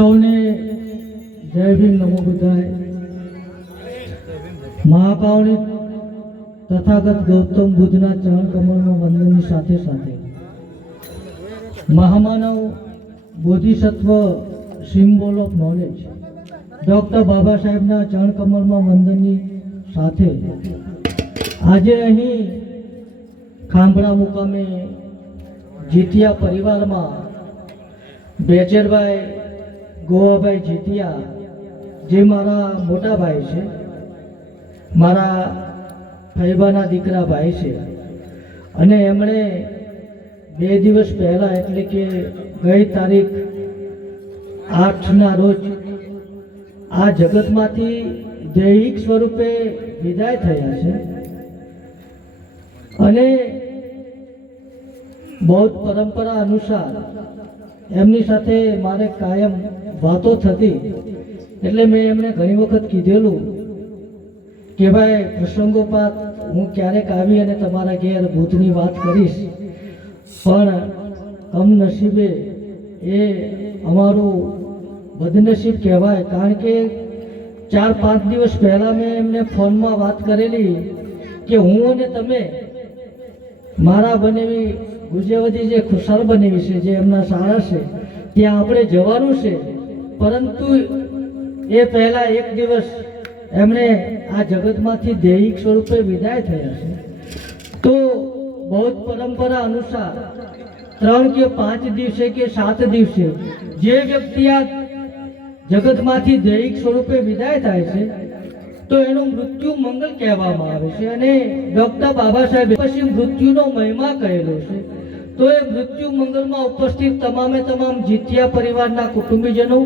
સૌને જય ભીમ નમો બુદ્ધાય। મહાકાવની તથાગત ગૌતમ બુદ્ધના ચરણ કમળમાં વંદનની સાથે સાથે મહામાનવ બોધિસત્વ સિમ્બોલ ઓફ નોલેજ ડૉક્ટર બાબા સાહેબના ચરણ કમળમાં વંદનની સાથે આજે અહીં ખાંભળા મુકામે જીતિયા પરિવારમાં બેચરભાઈ ગોવાભાઈ જીતિયા જે મારા મોટા ભાઈ છે, મારા ફૈબાના દીકરા ભાઈ છે અને એમણે 2 દિવસ પહેલાં એટલે કે ગઈ તારીખ 8ના રોજ આ જગતમાંથી દૈહિક સ્વરૂપે વિદાય થયા છે અને બૌદ્ધ પરંપરા અનુસાર એમની સાથે મારે કાયમ વાતો થતી એટલે મેં એમને ઘણી વખત કીધેલું કે ભાઈ પ્રસંગોપાત હું ક્યારેક આવી અને તમારા ઘેર ભૂતની વાત કરીશ, પણ કમનસીબે એ અમારું બદનસીબ કહેવાય, કારણ કે 4-5 દિવસ પહેલાં મેં એમને ફોનમાં વાત કરેલી કે હું અને તમે મારા બનેવી ગુજેવતી જે ખુશાલ બનેવી છે, જે એમના શાળા છે ત્યાં આપણે જવાનું છે, પરંતુ એ પહેલાં 1 દિવસ એમણે આ જગતમાંથી દૈહિક સ્વરૂપે વિદાય થયા છે। તો બૌદ્ધ પરંપરા અનુસાર 3 કે 5 દિવસે કે 7 દિવસે જે વ્યક્તિ આ જગતમાંથી દૈહિક સ્વરૂપે વિદાય થાય છે તો એનું મૃત્યુ મંગલ કહેવામાં આવે છે અને ડૉક્ટર બાબા સાહેબ પછી મૃત્યુનો મહિમા કહેલો છે। તો એ મૃત્યુ મંગલમાં ઉપસ્થિત તમામે તમામ જીતિયા પરિવારના કુટુંબીજનો,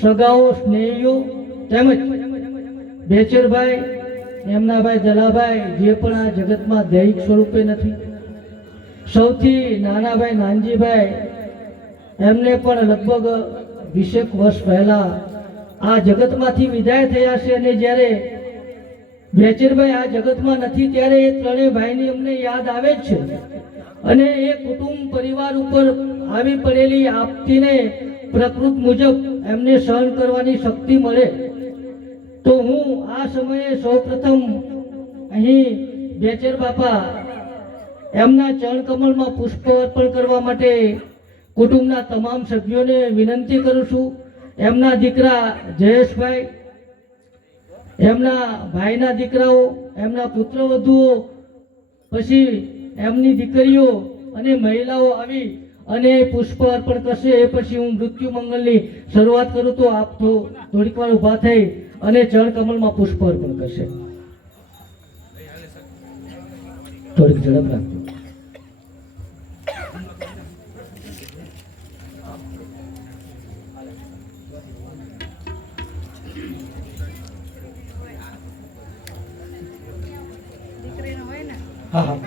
સગાઓ, સ્નેહીઓ તેમજ બેચરભાઈ, એમના ભાઈ દલાભાઈ જે પણ આ જગતમાં દૈહિક સ્વરૂપે નથી, સૌથી નાના ભાઈ નાનજીભાઈ એમને પણ લગભગ 20 વર્ષ પહેલાં આ જગતમાંથી વિદાય થયા છે અને જ્યારે બેચરભાઈ આ જગતમાં નથી ત્યારે એ ત્રણેય ભાઈની અમને યાદ આવે જ છે અને એ કુટુંબ પરિવાર ઉપર આવી પડેલી આપતીને પ્રકૃતિ મુજબ એમને સહન કરવાની શક્તિ મળે। તો હું આ સમયે સૌપ્રથમ અહીં બેચર બાપા એમના ચરણ કમળમાં પુષ્પ અર્પણ કરવા માટે કુટુંબના તમામ સભ્યોને વિનંતી કરું છું। એમના દીકરા જયેશભાઈ, એમના ભાઈના દીકરાઓ, એમના પુત્રવધુઓ, પછી એમની દીકરીઓ અને મહિલાઓ આવી અને પુષ્પ અર્પણ કરશે। એ પછી હું મૃત્યુ મંગલની શરૂઆત કરું તો આપ થોડીક વાર ઊભા થઈ અને ચરણ કમળમાં પુષ્પ અર્પણ કરશે। થોડીક ઝડપ રાખજો। હા હા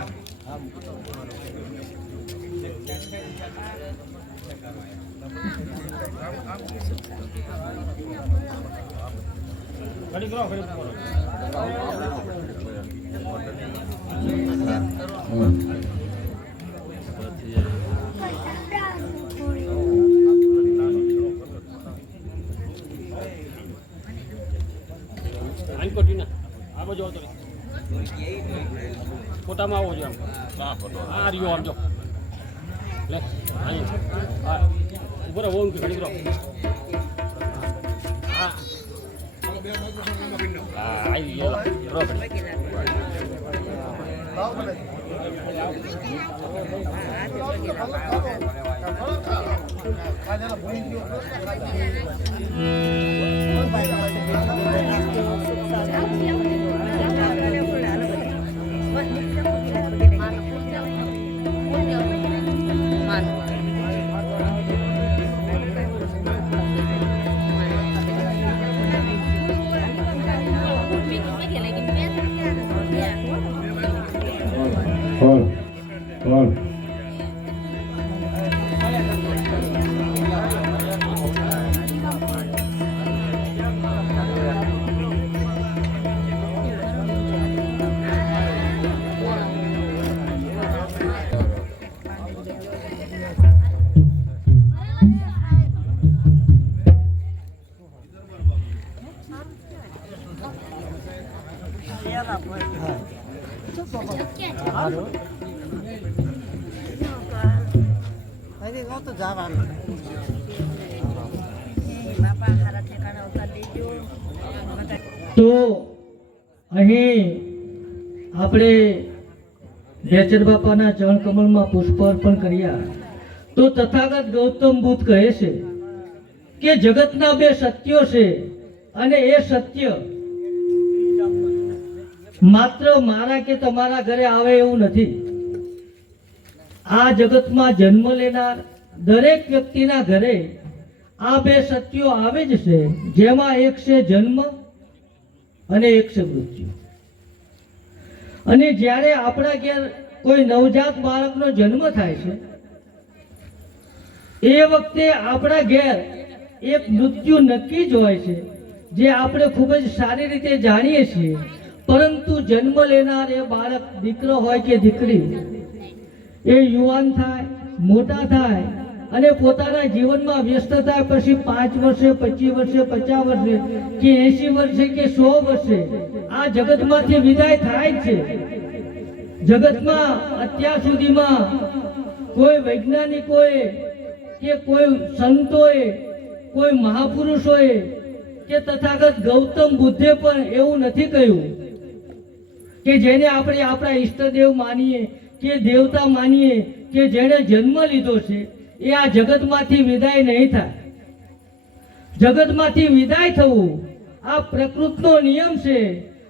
ફોટામાં આવો છો આ રહ્યો આમ જો લે ઉપર ઓમ કે ખડી કરો હા આઈ યો બરોબર નથી નહોતું જવાનું. બાપા હારા ઠેકાણે ઉતારી દેજો બધા. તો અહીં આપણે બેચર બાપાના ચરણ કમળમાં પુષ્પ અર્પણ કર્યા. તો તથાગત ગૌતમ બુદ્ધ કહે છે કે જગતના બે સત્યો છે અને એ સત્ય માત્ર મારા કે તમારા ઘરે આવે એવું નથી. આ જગતમાં જન્મ લેનાર દરેક વ્યક્તિના ઘરે આ બે સત્યો આવે જ છે, જેમાં એક છે જન્મ અને એક છે મૃત્યુ. અને જ્યારે આપણા ઘેર કોઈ નવજાત બાળકનો જન્મ થાય છે એ વખતે આપણા ઘેર એક મૃત્યુ નક્કી જ હોય છે, જે આપણે ખૂબ જ સારી રીતે જાણીએ છીએ. પરંતુ જન્મ લેનાર એ બાળક દીકરો હોય કે દીકરી, એ યુવાન થાય, મોટા થાય અને પોતાના જીવનમાં વ્યસ્ત થાય. પછી 5 વર્ષે, 25 વર્ષે, 50 વર્ષે કે 80 વર્ષે કે 100 વર્ષે આ જગતમાંથી વિદાય થાય જ છે. જગતમાં અત્યાર સુધીમાં કોઈ વૈજ્ઞાનિકોએ કે કોઈ સંતોએ, કોઈ મહાપુરુષોએ કે તથાગત ગૌતમ બુદ્ધે પણ એવું નથી કહ્યું કે જેને આપણે આપણા ઈષ્ટદેવ માનીએ કે દેવતા માનીએ કે જેણે જન્મ લીધો છે એ આ જગતમાંથી વિદાય નહીં થાય. જગતમાંથી વિદાય થવું આ પ્રકૃતિનો નિયમ છે,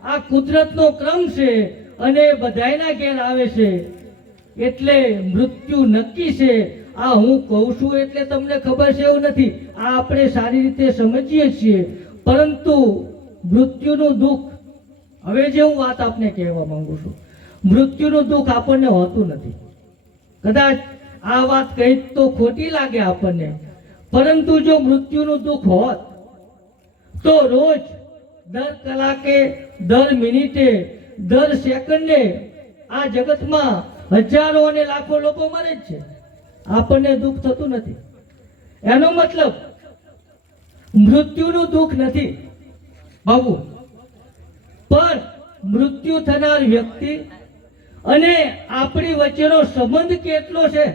આ કુદરતનો ક્રમ છે અને બધાયના ઘેર આવે છે. એટલે મૃત્યુ નક્કી છે. આ હું કહું છું એટલે તમને ખબર છે એવું નથી, આ આપણે સારી રીતે સમજીએ છીએ. પરંતુ મૃત્યુનું દુઃખ, હવે જે હું વાત આપને કહેવા માંગુ છું, મૃત્યુનું દુઃખ આપણને હોતું નથી. કદાચ આ વાત કહી તો ખોટી લાગે આપણને, પરંતુ જો મૃત્યુનું દુઃખ હોત તો રોજ દર કલાકે, દર મિનિટે, દર સેકન્ડે આ જગતમાં હજારો અને લાખો લોકો મરે જ છે, આપણને દુઃખ થતું નથી. એનો મતલબ મૃત્યુનું દુઃખ નથી બાબુ, પણ મૃત્યુ થનાર વ્યક્તિ અને આપણી વચ્ચેનો સંબંધ કેટલો છે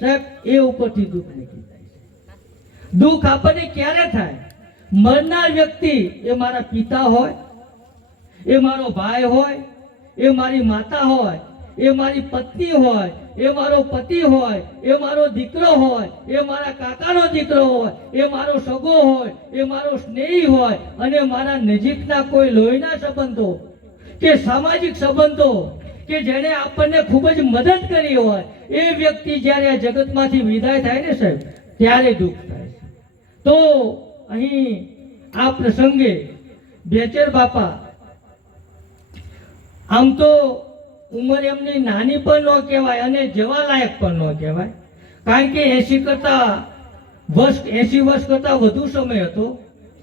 સાહેબ, એ ઉપરથી દુઃખ નીકળી જાય છે. દુઃખ આપણને ક્યારે થાય? મરનાર વ્યક્તિ એ મારા પિતા હોય, એ મારો ભાઈ હોય, એ મારી માતા હોય, એ મારી પત્ની હોય, એ મારો પતિ હોય, એ મારો દીકરો હોય, એ મારા કાકાનો દીકરો હોય, એ મારો સગો હોય, એ મારો સ્નેહી હોય અને મારા નજીકના કોઈ લોહીના સંબંધો કે સામાજિક સંબંધો કે જેણે આપણને ખૂબ જ મદદ કરી હોય, એ વ્યક્તિ જ્યારે આ જગતમાંથી વિદાય થાય ને સાહેબ, ત્યારે દુઃખ થાય છે. તો અહીં આ પ્રસંગે બેચર બાપા, આમ તો ઉંમર એમની નાની પણ ન કહેવાય અને જવા લાયક પણ ન કહેવાય, કારણ કે 80 વર્ષ કરતા વધુ સમય હતો.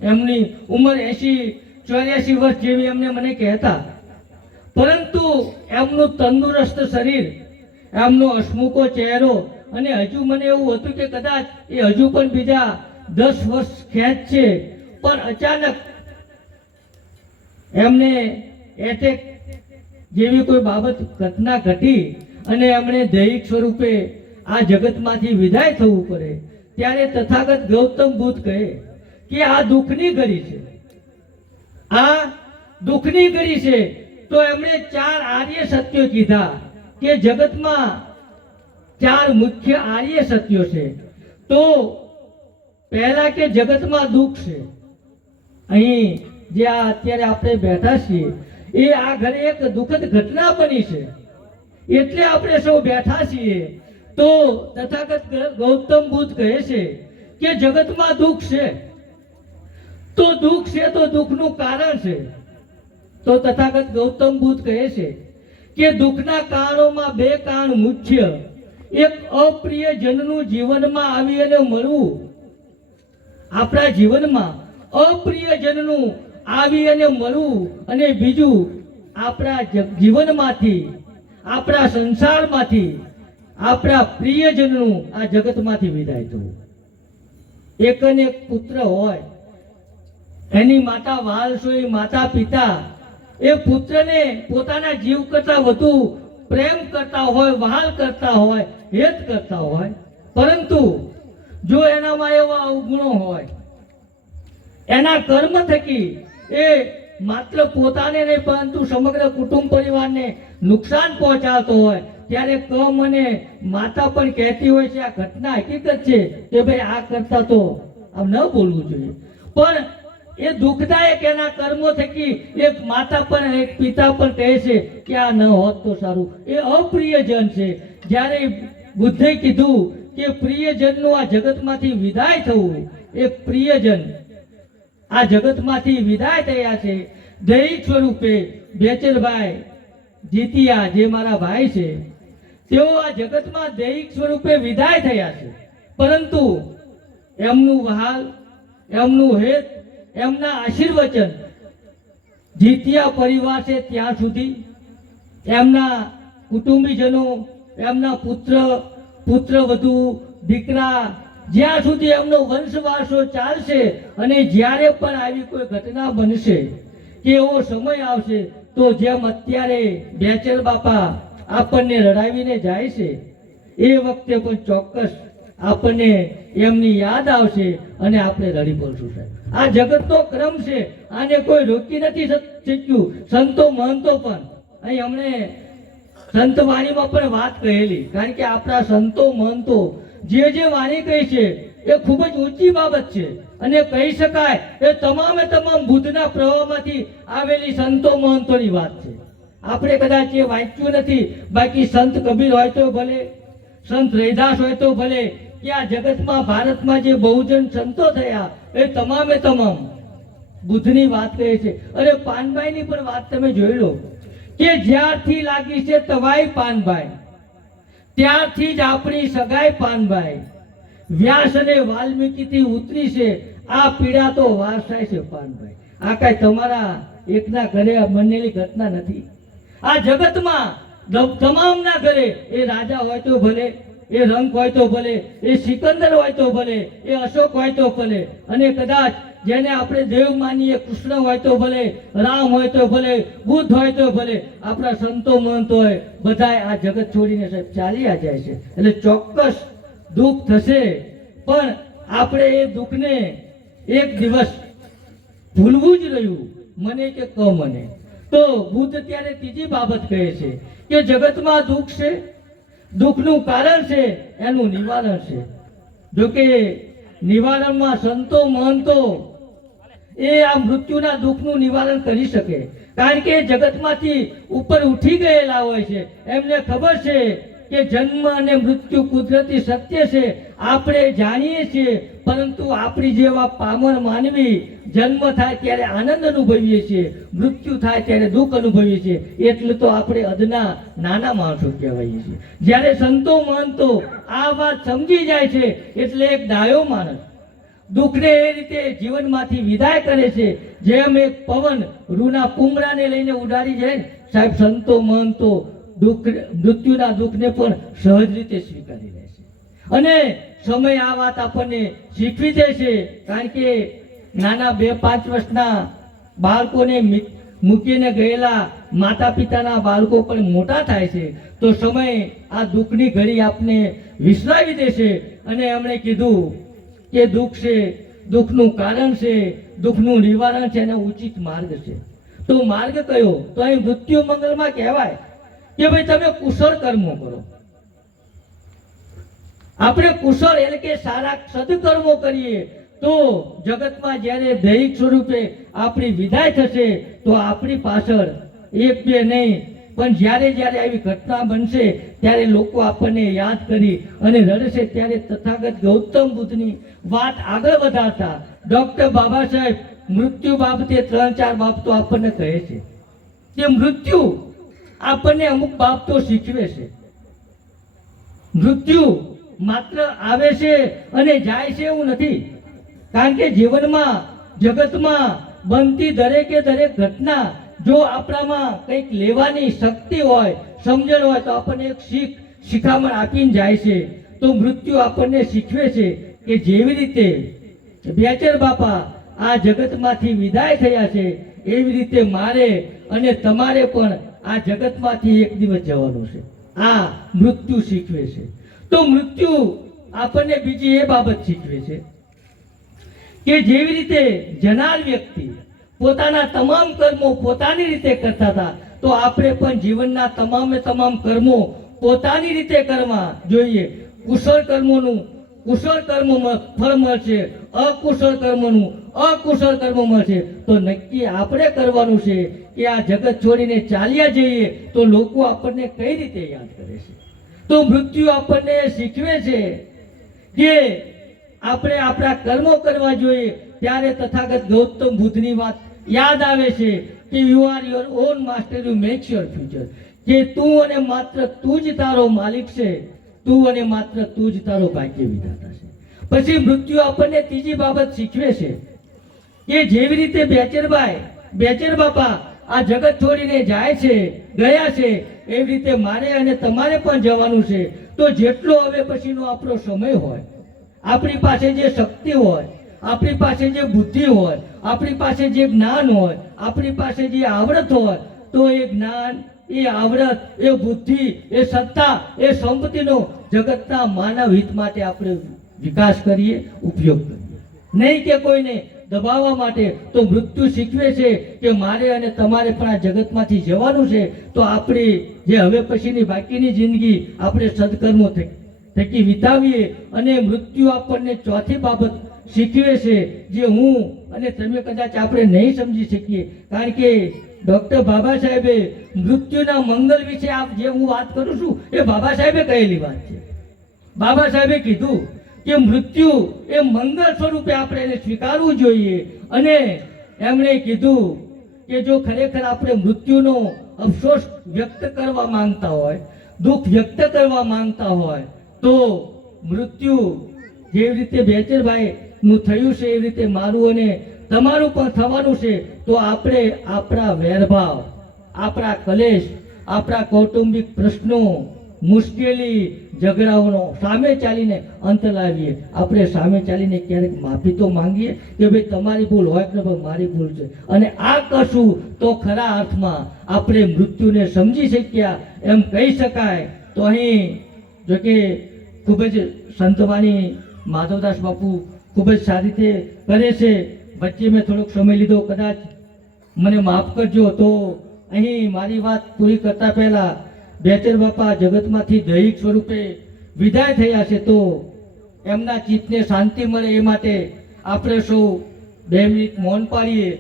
એમની ઉંમર 84 વર્ષ જેવી એમને મને કહેતા. પરંતુ એમનું તંદુરસ્ત શરીર, એમનો હસમુખો ચહેરો, અને હજુ મને એવું હતું કે કદાચ એ હજુ પણ બીજા 10 વર્ષ ખેંચશે, પણ અચાનક એમને એટેક જેવી કોઈ બાબત ઘટના ઘટી અને એમણે દૈહિક સ્વરૂપે આ જગતમાંથી વિદાય થવું પડે. ત્યારે તથાગત ગૌતમ બુદ્ધ કહે કે આ દુઃખની ઘડી છે, આ દુઃખની ઘડી છે. તો એમણે 4 આર્ય સત્યો કીધા કે જગતમાં 4 મુખ્ય આર્ય સત્યો છે. તો પહેલા કે જગતમાં દુઃખ છે. અહીં જે આ અત્યારે આપણે બેઠા છીએ એ આ ઘરે એક દુઃખદ ઘટના બની છે એટલે આપણે સૌ બેઠા છીએ. તો તથાગત ગૌતમ બુદ્ધ કહે છે કે જગતમાં દુઃખ છે. તો દુઃખ છે તો દુઃખનું કારણ છે. તો તથાગત ગૌતમ બુદ્ધ કહે છે કે દુઃખના કારણોમાં 2 કારણ મુખ્ય: એક અપ્રિય જનનું જીવનમાં આવી અને મળવું, આપણા જીવનમાં અપ્રિય જનનું આવી અને મળવું, અને બીજું આપણા જીવનમાંથી, આપણા સંસારમાંથી આપણા પ્રિયજનનું આ જગતમાંથી વિદાય થવું. એક ને એક પુત્ર હોય, એની માતા વાલસોઈ માતા પિતા એ પુત્રને પોતાના જીવ કરતા વધુ પ્રેમ કરતા હોય, વહાલ કરતા હોય, હેત કરતા હોય, પરંતુ જો એનામાં એવા અવગુણો હોય, એના કર્મ થકી એ માત્ર પોતાને નહીં પરંતુ સમગ્ર કુટુંબ પરિવારને નુકસાન પહોંચાડતો હોય, ત્યારે કમ અને માતા પણ કહેતી હોય છે આ ઘટના હકીકત છે કે ભાઈ આ કરતા તો આમ ન બોલવું જોઈએ, પણ એ દુઃખદાયક એના કર્મો થકી એક માતા પણ એક પિતા પણ કહે છે કે આ ન હોત તો સારું. એ અપ્રિયજન છે. જ્યારે બુદ્ધે કીધું કે પ્રિયજનનું આ જગતમાંથી વિદાય થવું, એક પ્રિયજન આ જગતમાંથી વિદાય થયા છે. દૈહિક સ્વરૂપે બેચરભાઈ જીતિયા જે મારા ભાઈ છે તેઓ આ જગતમાં દૈહિક સ્વરૂપે વિદાય થયા છે, પરંતુ એમનું વહાલ, એમનું હેત, એમના આશીર્વચન જીતિયા પરિવાર છે ત્યાં સુધી, એમના કુટુંબીજનો, એમના પુત્રવધુ, દીકરા, જ્યાં સુધી એમનો વંશવારસો ચાલશે અને જ્યારે પણ આવી કોઈ ઘટના બનશે કે એવો સમય આવશે તો જેમ અત્યારે બેચર બાપા આપણને રડાવીને જાય છે એ વખતે પણ ચોક્કસ આપણને એમની યાદ આવશે અને આપણે રડી પડશું. સાહેબ, આ જગતનો ક્રમ છે, આને કોઈ રોકી નથી શક્યું. સંતો મહંતો પણ અહીં અમને સંતવાણીમાં પણ વાત કહેલી, કારણ કે આપણા સંતો મહંતો જે વાણી કહી છે એ ખૂબ જ ઊંચી બાબત છે અને કહી શકાય એ તમામે તમામ બુદ્ધના પ્રવાહમાંથી આવેલી સંતો મહંતોની વાત છે. આપણે કદાચ એ વાંચ્યું નથી, બાકી સંત કબીર હોય તો ભલે, સંત રૈદાસ હોય તો ભલે, કે આ જગતમાં ભારતમાં જે બહુજન સંતો થયા એ તમામે તમામ બુદ્ધની વાત કહે છે. અરે પાનભાઈની પણ વાત તમે જોઈ લો કે જ્યારથી લાગી છે તવાઈ પાનભાઈ, ત્યારથી જ આપણી સગાઈ પાનભાઈ. વ્યાસ અને વાલ્મીકીથી ઉતરી છે આ પીડા તો વારસાઈ છે પાનભાઈ. આ કાંઈ તમારા એકના ઘરે બનેલી ઘટના નથી. આ જગતમાં તમામના ઘરે, એ રાજા હોય તો ભલે, એ રંક હોય તો ભલે, એ સિકંદર હોય તો ભલે, એ અશોક હોય તો ભલે, અને કદાચ જેને આપણે દેવ માનીએ કૃષ્ણ હોય તો ભલે, રામ હોય તો ભલે, બુદ્ધ હોય તો ભલે, આપણા સંતો મહંતો હોય, બધાય આ જગત છોડીને સાહેબ ચાલ્યા જાય છે. એટલે ચોક્કસ દુઃખ થશે, પણ આપણે એ દુઃખને એક દિવસ ભૂલવું જ રહ્યું, મને કે ક મને. તો બુદ્ધ ત્યારે ત્રીજી બાબત કહે છે કે જગતમાં દુઃખ છે, દુઃખનું કારણ છે, એનું નિવારણ છે. જોકે નિવારણમાં સંતો મહંતો એ આ મૃત્યુના દુઃખનું નિવારણ કરી શકે, કારણ કે જગતમાંથી ઉપર ઉઠી ગયેલા હોય છે. એમને ખબર છે કે જન્મ અને મૃત્યુ કુદરતી સત્ય છે, આપણે જાણીએ છીએ, પરંતુ આપણી જેવા પામર માનવી જન્મ થાય ત્યારે આનંદ અનુભવીએ છીએ, મૃત્યુ થાય ત્યારે દુઃખ અનુભવીએ છીએ. એટલે તો આપણે અદના નાના માણસો કહેવાઈએ છીએ. જ્યારે સંતો મહંતો આ વાત સમજી જાય છે એટલે એક ડાયો માણસ દુઃખને એ રીતે જીવનમાંથી વિદાય કરે છે, જેમ એક પવન રૂના પુમરાને લઈને ઉડાડી જાય ને સાહેબ, સંતો મહંતો મૃત્યુના દુઃખને પણ સહજ રીતે સ્વીકારી લે છે. અને સમય આ વાત આપણને શીખવી દે છે, કારણ કે નાના 2-5 વર્ષના બાળકોને મૂકીને ગયેલા માતા પિતાના બાળકો પણ મોટા થાય છે, તો સમય આ દુઃખની ઘડી આપને વિસરાવી દેશે. અને એમણે કીધું કે દુઃખ છે, દુઃખનું કારણ છે, દુઃખનું નિવારણ છે અને ઉચિત માર્ગ છે. તો માર્ગ કયો? તો અહીં મૃત્યુ મંગલમાં કહેવાય કે ભાઈ તમે કુશળ કર્મો કરો. આપણે કુશળ એટલે કે સારા સદકર્મો કરીએ તો જગતમાં જ્યારે દૈહિક સ્વરૂપે આપણી વિદાય થશે તો આપણી પાછળ 1-2 નહીં, પણ જ્યારે જ્યારે આવી ઘટના બનશે ત્યારે લોકો આપણને યાદ કરી અને રડશે. ત્યારે તથાગત ગૌતમ બુદ્ધની વાત આગળ વધારતા ડોક્ટર બાબા સાહેબ મૃત્યુ બાબતે 3-4 બાબતો આપણને કહે છે કે મૃત્યુ આપણને અમુક બાબતો શીખવે છે. મૃત્યુ માત્ર આવે છે અને જાય છે એવું નથી, કારણ કે જીવનમાં જગતમાં બનતી દરેકે દરેક ઘટના જો આપણામાં કંઈક લેવાની શક્તિ હોય, સમજણ હોય, તો આપણને એક શિખામણ આપીને જાય છે. તો મૃત્યુ આપણને શીખવે છે કે જેવી રીતે બેચર બાપા આ જગતમાંથી વિદાય થયા છે એવી રીતે મારે અને તમારે પણ આ જગતમાંથી એક દિવસ જવાનું છે. આ મૃત્યુ શીખવે છે. તો મૃત્યુ આપણને બીજી એ બાબત શીખવે છે કે જેવી રીતે જનાર વ્યક્તિ પોતાના તમામ કર્મો પોતાની રીતે કરતા હતા, તો આપણે પણ જીવનના તમામ કર્મો પોતાની રીતે કરવા જોઈએ. કુશળ કર્મોનું કુશળ કર્મોમાં ફળ મળશે, અકુશળ કર્મોનું અકુશળ કર્મ મળશે. તો નક્કી આપણે કરવાનું છે કે આ જગત છોડીને ચાલ્યા જઈએ તો લોકો આપણને કઈ રીતે યાદ કરે છે. તો મૃત્યુ આપણને શીખવે છે કે આપણે આપણા કર્મો કરવા જોઈએ. ત્યારે તથાગત ગૌતમ બુદ્ધની વાત યાદ આવે છે કે you are your own master, you make your future. કે તું અને માત્ર તું જ તારો માલિક છે, તું અને માત્ર તું જ તારો ભાગ્ય વિધાતા છે. પછી મૃત્યુ આપણને ત્રીજી બાબત શીખવે છે કે જેવી રીતે બેચર બાપા આ જગત છોડીને ગયા છે, એવી રીતે મારે અને તમારે પણ જવાનું છે. તો જેટલો હવે પછીનો આપણો સમય હોય, આપણી પાસે જે શક્તિ હોય, આપણી પાસે જે બુદ્ધિ હોય, આપણી પાસે જે જ્ઞાન હોય, આપણી પાસે જે આવડત હોય, તો એ જ્ઞાન, એ આવડત, એ બુદ્ધિ, એ સત્તા, એ સંપત્તિનો જગતના માનવ હિત માટે આપણે વિકાસ કરીએ, ઉપયોગ કરીએ, નહીં કે કોઈને દબાવવા માટે. તો મૃત્યુ શીખવે છે કે મારે અને તમારે પણ આ જગતમાંથી જવાનું છે. તો આપણી જે હવે પછીની બાકીની જિંદગી આપણે સદકર્મો થકી વિતાવીએ. અને મૃત્યુ આપણને ચોથી બાબત શીખવે છે જે હું અને તમે કદાચ આપણે નહીં સમજી શકીએ, કારણ કે ડૉક્ટર બાબા સાહેબે મૃત્યુના મંગલ વિશે જે હું વાત કરું છું એ બાબા સાહેબે કહેલી વાત છે. બાબા સાહેબે કીધું કે મૃત્યુ એ મંગળ સ્વરૂપે આપણે એને સ્વીકારવું જોઈએ. અને એમણે કીધું કે જો ખરેખર આપણે મૃત્યુનો અફસોસ વ્યક્ત કરવા માંગતા હોય, દુઃખ વ્યક્ત કરવા માંગતા હોય, તો મૃત્યુ જેવી રીતે બેચરભાઈ નું થયું છે એવી રીતે મારું અને તમારું પણ થવાનું છે. તો આપણે આપણા વેરભાવ, આપણા કલેશ, આપણા કૌટુંબિક પ્રશ્નો, મુશ્કેલી, ઝઘડાઓનો સામે ચાલીને અંત લાવીએ. આપણે સામે ચાલીને ક્યારેક માફી તો માંગીએ કે ભાઈ તમારી ભૂલ હોય કે ભાઈ મારી ભૂલ છે, અને આ કરશું તો ખરા અર્થમાં આપણે મૃત્યુને સમજી શક્યા એમ કહી શકાય. તો અહીં જો કે ખૂબ જ સંતવાણી માધવદાસ બાપુ ખૂબ જ સારી રીતે કરે છે. વચ્ચે મેં થોડોક સમય લીધો, કદાચ મને માફ કરજો. તો અહીં મારી વાત પૂરી કરતા પહેલા બેચર બાપા જગતમાંથી દૈહિક સ્વરૂપે વિદાય થયા છે. તો એમના ચિત્તને શાંતિ મળે એ માટે આપણે સૌ 2 મિનિટ મૌન પાડીએ.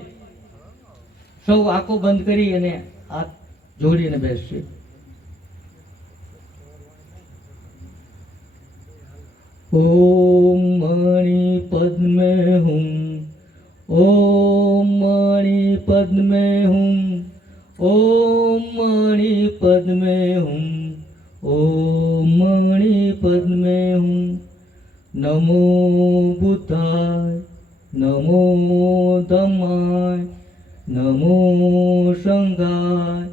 સૌ આંખો બંધ કરી અને હાથ જોડીને બેસશે. ઓમ મણિ પદ્મે હુમ, ઓમ મણિ પદ્મે હુમ, ઓમ મણિ પદ્મે હુમ, ઓમ મણિ પદ્મે હુમ. નમો બુદ્ધાય, નમો ધમ્માય, નમો સંઘાય.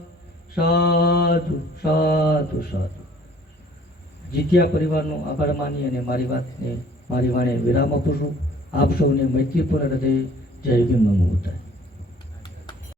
સાધુ સાધુ સાધુ. જીત્યા પરિવારનો આભાર માની અને મારી વાતને મારી વાણે વિરામ આપું છું. આપ સૌને મૈત્રીપૂર્ણ હૃદય જય ભીમ નમો બુદ્ધાય.